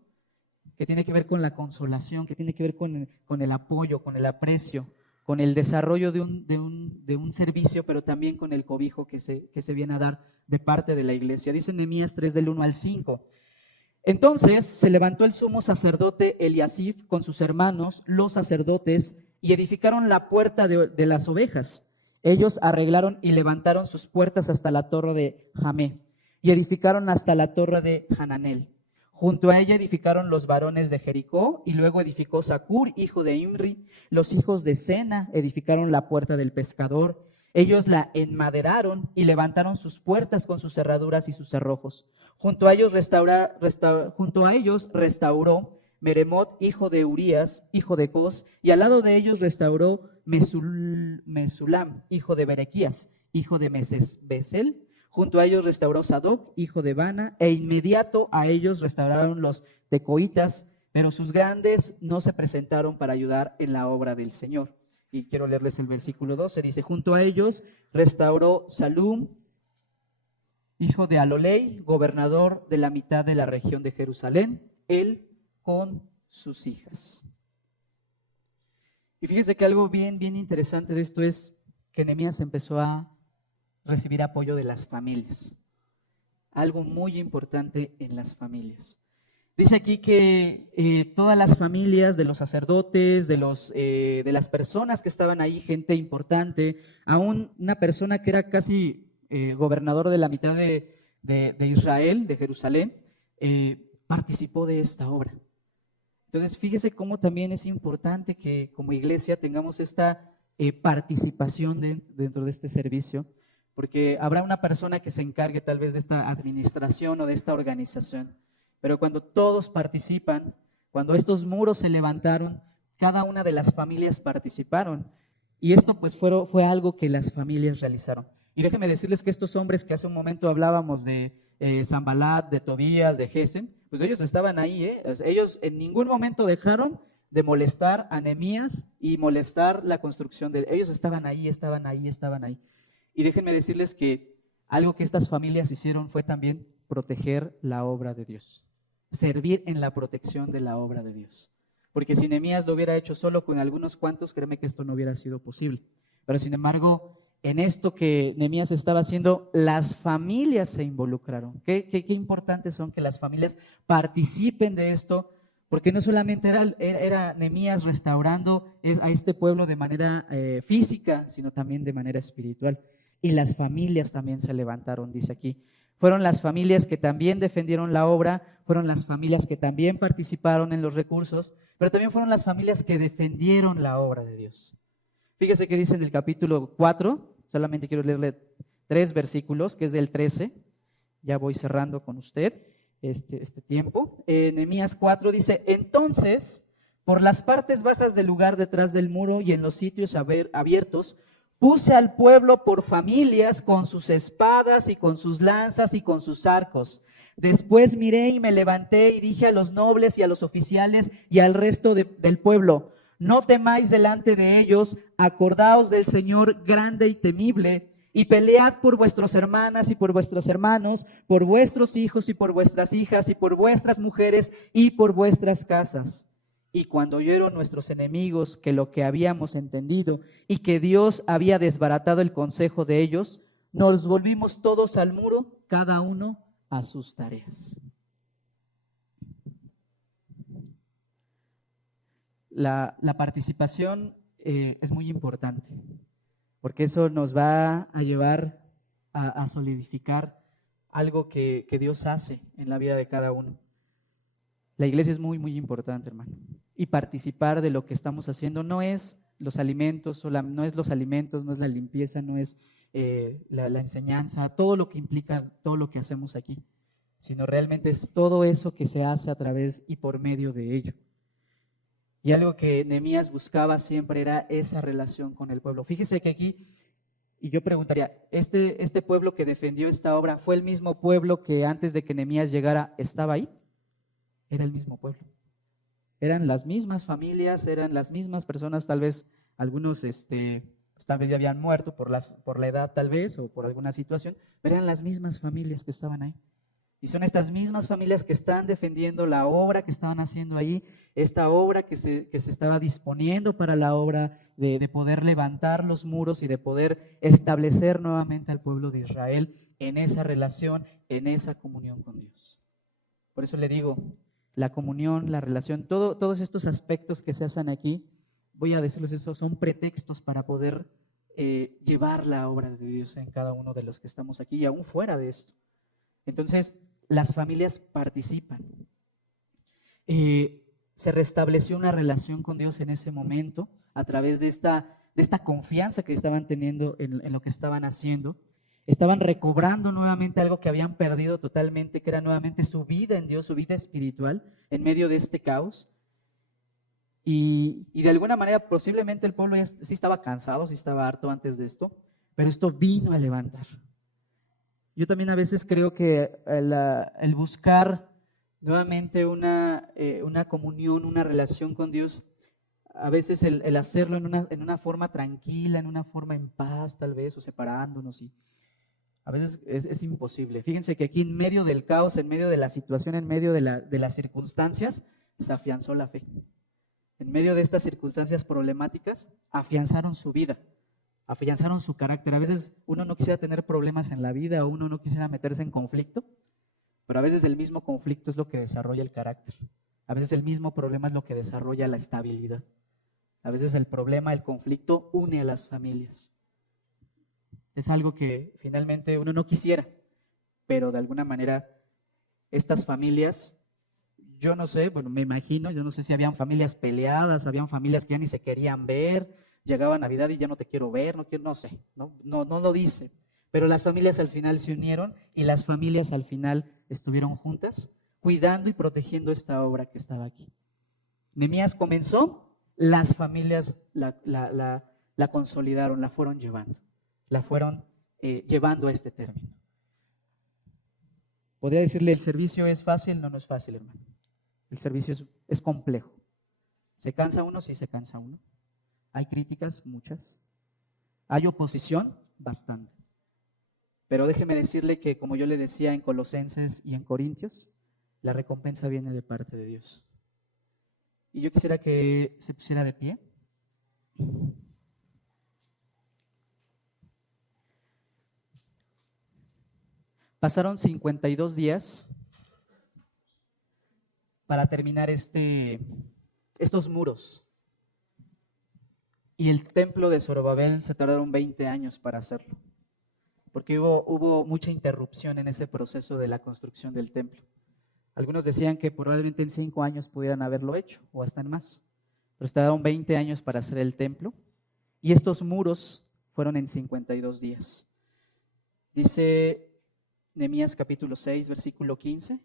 que tiene que ver con la consolación, que tiene que ver con el apoyo, con el aprecio, con el desarrollo de un servicio, pero también con el cobijo que se viene a dar de parte de la iglesia. Dice Nehemías 3 del 1 al 5. Entonces se levantó el sumo sacerdote Eliasif con sus hermanos, los sacerdotes, y edificaron la puerta de las ovejas. Ellos arreglaron y levantaron sus puertas hasta la torre de Jamé, y edificaron hasta la torre de Hananel. Junto a ella edificaron los varones de Jericó, y luego edificó Zacur, hijo de Imri. Los hijos de Sena edificaron la puerta del pescador. Ellos la enmaderaron y levantaron sus puertas con sus cerraduras y sus cerrojos. Junto a ellos restauró Meremot, hijo de Urías, hijo de Cos, y al lado de ellos restauró Mesulam, hijo de Berequías, hijo de Mesesbesel. Junto a ellos restauró Sadoc, hijo de Bana, e inmediato a ellos restauraron los tecoitas, pero sus grandes no se presentaron para ayudar en la obra del Señor. Y quiero leerles el versículo 12, dice: junto a ellos restauró Salum, hijo de Alolei, gobernador de la mitad de la región de Jerusalén, él con sus hijas. Y fíjense que algo bien interesante de esto es que Nehemías empezó a recibir apoyo de las familias. Algo muy importante en las familias. Dice aquí que todas las familias de los sacerdotes, de las personas que estaban ahí, gente importante, aún una persona que era casi gobernador de la mitad de Israel, de Jerusalén, participó de esta obra. Entonces, fíjese cómo también es importante que como iglesia tengamos esta participación dentro de este servicio, porque habrá una persona que se encargue tal vez de esta administración o de esta organización, pero cuando todos participan, cuando estos muros se levantaron, cada una de las familias participaron, y esto pues fue algo que las familias realizaron. Y déjenme decirles que estos hombres que hace un momento hablábamos de Sanbalat, de Tobías, de Gesem, pues ellos estaban ahí, ellos en ningún momento dejaron de molestar a Nehemías y molestar la construcción de ellos. Estaban ahí. Y déjenme decirles que algo que estas familias hicieron fue también proteger la obra de Dios, servir en la protección de la obra de Dios. Porque si Nehemías lo hubiera hecho solo con algunos cuantos, créeme que esto no hubiera sido posible. Pero sin embargo, en esto que Nehemías estaba haciendo, las familias se involucraron. Qué importantes son que las familias participen de esto, porque no solamente era Nehemías restaurando a este pueblo de manera física, sino también de manera espiritual. Y las familias también se levantaron, dice aquí. Fueron las familias que también defendieron la obra, fueron las familias que también participaron en los recursos, pero también fueron las familias que defendieron la obra de Dios. Fíjese que dice en el capítulo 4, solamente quiero leerle 3 versículos, que es del 13, ya voy cerrando con usted este tiempo. Nehemías 4 dice: entonces, por las partes bajas del lugar detrás del muro y en los sitios abiertos, puse al pueblo por familias con sus espadas y con sus lanzas y con sus arcos. Después miré y me levanté y dije a los nobles y a los oficiales y al resto del pueblo: no temáis delante de ellos, acordaos del Señor grande y temible, y pelead por vuestras hermanas y por vuestros hermanos, por vuestros hijos y por vuestras hijas, y por vuestras mujeres y por vuestras casas. Y cuando oyeron nuestros enemigos que lo que habíamos entendido y que Dios había desbaratado el consejo de ellos, nos volvimos todos al muro, cada uno a sus tareas. La participación es muy importante, porque eso nos va a llevar a solidificar algo que Dios hace en la vida de cada uno. La iglesia es muy importante, hermano. Y participar de lo que estamos haciendo no es los alimentos, no es la limpieza, no es la enseñanza, todo lo que implica, todo lo que hacemos aquí, sino realmente es todo eso que se hace a través y por medio de ello. Y algo que Nehemías buscaba siempre era esa relación con el pueblo. Fíjese que aquí, y yo preguntaría, ¿este pueblo que defendió esta obra fue el mismo pueblo que antes de que Nehemías llegara estaba ahí? Era el mismo pueblo. Eran las mismas familias, eran las mismas personas, tal vez algunos pues, tal vez ya habían muerto por la edad tal vez o por alguna situación, pero eran las mismas familias que estaban ahí. Y son estas mismas familias que están defendiendo la obra que estaban haciendo ahí, esta obra que se estaba disponiendo para la obra de poder levantar los muros y de poder establecer nuevamente al pueblo de Israel en esa relación, en esa comunión con Dios. Por eso le digo, la comunión, la relación, todos estos aspectos que se hacen aquí, voy a decirles eso, son pretextos para poder llevar la obra de Dios en cada uno de los que estamos aquí y aún fuera de esto. Entonces, las familias participan. Se restableció una relación con Dios en ese momento a través de esta confianza que estaban teniendo en lo que estaban haciendo. Estaban recobrando nuevamente algo que habían perdido totalmente, que era nuevamente su vida en Dios, su vida espiritual, en medio de este caos. Y de alguna manera posiblemente el pueblo ya sí estaba cansado, sí estaba harto antes de esto, pero esto vino a levantar. Yo también a veces creo que el buscar Nuevamente una comunión, una relación con Dios, a veces el hacerlo en una forma tranquila, en una forma en paz tal vez, o separándonos, y a veces es imposible. Fíjense que aquí en medio del caos, en medio de la situación, en medio de las circunstancias, se afianzó la fe. En medio de estas circunstancias problemáticas, afianzaron su vida, afianzaron su carácter. A veces uno no quisiera tener problemas en la vida, o uno no quisiera meterse en conflicto, pero a veces el mismo conflicto es lo que desarrolla el carácter. A veces el mismo problema es lo que desarrolla la estabilidad. A veces el problema, el conflicto, une a las familias. Es algo que finalmente uno no quisiera, pero de alguna manera estas familias, yo no sé, bueno, me imagino, yo no sé si habían familias peleadas, habían familias que ya ni se querían ver, llegaba Navidad y ya no te quiero ver, no sé, no lo dice. Pero las familias al final se unieron y las familias al final estuvieron juntas, cuidando y protegiendo esta obra que estaba aquí. Nehemías comenzó, las familias la consolidaron, la fueron llevando a este término. Podría decirle, ¿el servicio es fácil? No es fácil, hermano. El servicio es complejo. ¿Se cansa uno? Sí, se cansa uno. Hay críticas, muchas. Hay oposición, bastante. Pero déjeme decirle que, como yo le decía en Colosenses y en Corintios, la recompensa viene de parte de Dios. Y yo quisiera que se pusiera de pie. Pasaron 52 días para terminar estos muros. Y el templo de Zorobabel se tardaron 20 años para hacerlo, porque hubo mucha interrupción en ese proceso de la construcción del templo. Algunos decían que probablemente en 5 años pudieran haberlo hecho, o hasta en más, pero se tardaron 20 años para hacer el templo, y estos muros fueron en 52 días. Dice Nehemías capítulo 6, versículo 15,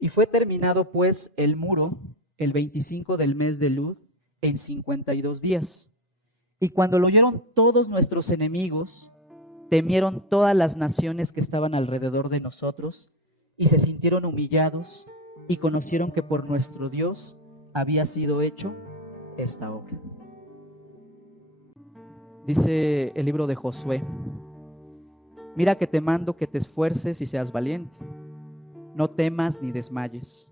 y fue terminado pues el muro el 25 del mes de Lud en 52 días. Y cuando lo oyeron todos nuestros enemigos, temieron todas las naciones que estaban alrededor de nosotros y se sintieron humillados y conocieron que por nuestro Dios había sido hecho esta obra. Dice el libro de Josué: mira que te mando que te esfuerces y seas valiente. No temas ni desmayes,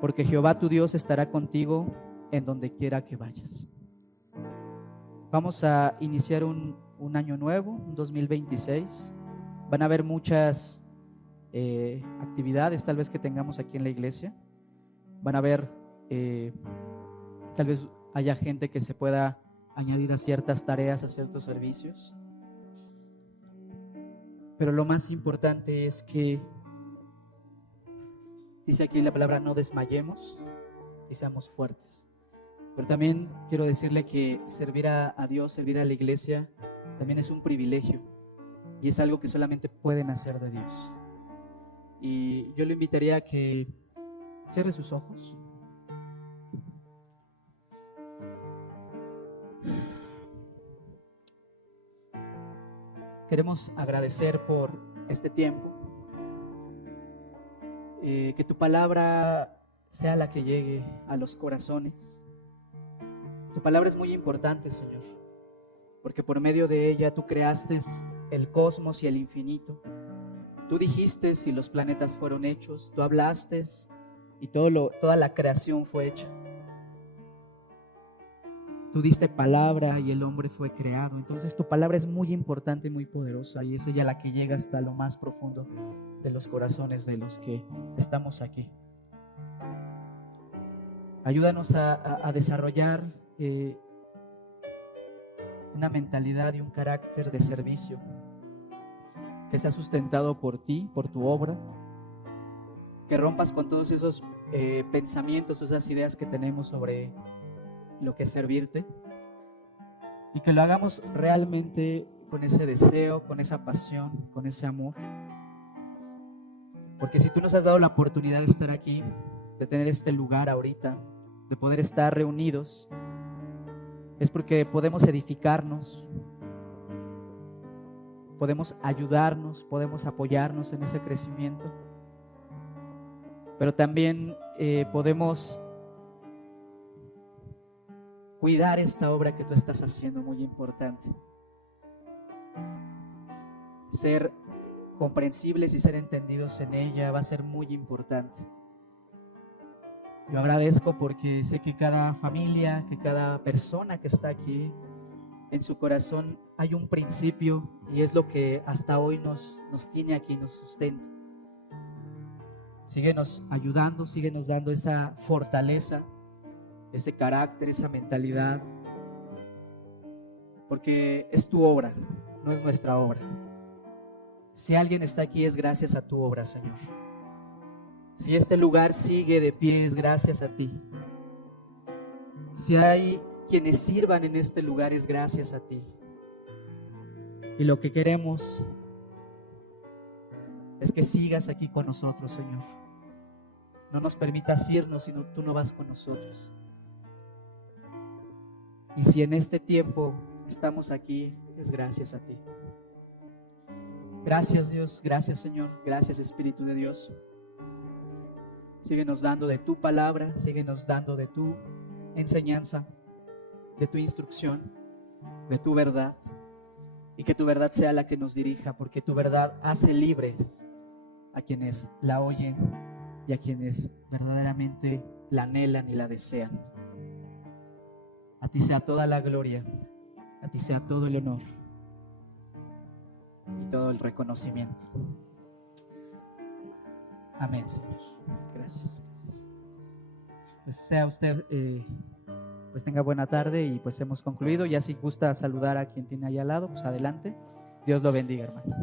porque Jehová tu Dios estará contigo en donde quiera que vayas. Vamos a iniciar un año nuevo, un 2026. Van a haber muchas actividades tal vez que tengamos aquí en la iglesia. Van a haber, tal vez haya gente que se pueda añadir a ciertas tareas, a ciertos servicios. Pero lo más importante es que, dice aquí la palabra, no desmayemos y seamos fuertes. Pero también quiero decirle que servir a Dios, servir a la iglesia, también es un privilegio y es algo que solamente pueden hacer de Dios. Y yo le invitaría a que cierre sus ojos. Queremos agradecer por este tiempo, que tu palabra sea la que llegue a los corazones. Tu palabra es muy importante, Señor, porque por medio de ella tú creaste el cosmos y el infinito. Tú dijiste si los planetas fueron hechos, tú hablaste y toda la creación fue hecha. Tú diste palabra y el hombre fue creado. Entonces tu palabra es muy importante y muy poderosa, y es ella la que llega hasta lo más profundo de los corazones de los que estamos aquí. Ayúdanos a desarrollar una mentalidad y un carácter de servicio que sea sustentado por ti, por tu obra, que rompas con todos esos pensamientos, esas ideas que tenemos sobre lo que es servirte, y que lo hagamos realmente con ese deseo, con esa pasión, con ese amor. Porque si tú nos has dado la oportunidad de estar aquí, de tener este lugar ahorita, de poder estar reunidos, es porque podemos edificarnos, podemos ayudarnos, podemos apoyarnos en ese crecimiento. pero también podemos cuidar esta obra que tú estás haciendo, muy importante. Ser comprensibles y ser entendidos en ella va a ser muy importante. Yo agradezco porque sé que cada familia, que cada persona que está aquí, en su corazón hay un principio y es lo que hasta hoy nos tiene aquí, nos sustenta. Síguenos ayudando, síguenos dando esa fortaleza, ese carácter, esa mentalidad, porque es tu obra, no es nuestra obra. Si alguien está aquí es gracias a tu obra, Señor. Si este lugar sigue de pie es gracias a ti. Si hay quienes sirvan en este lugar es gracias a ti. Y lo que queremos es que sigas aquí con nosotros, Señor. No nos permitas irnos si tú no vas con nosotros. Y si en este tiempo estamos aquí, es gracias a ti. Gracias, Dios, gracias, Señor, gracias, Espíritu de Dios. Síguenos dando de tu palabra, síguenos dando de tu enseñanza, de tu instrucción, de tu verdad, y que tu verdad sea la que nos dirija, porque tu verdad hace libres a quienes la oyen y a quienes verdaderamente la anhelan y la desean. A ti sea toda la gloria, a ti sea todo el honor y todo el reconocimiento. Amén, Señor. Gracias. Pues sea usted, pues tenga buena tarde y pues hemos concluido. Ya si gusta saludar a quien tiene ahí al lado, pues adelante. Dios lo bendiga, hermano.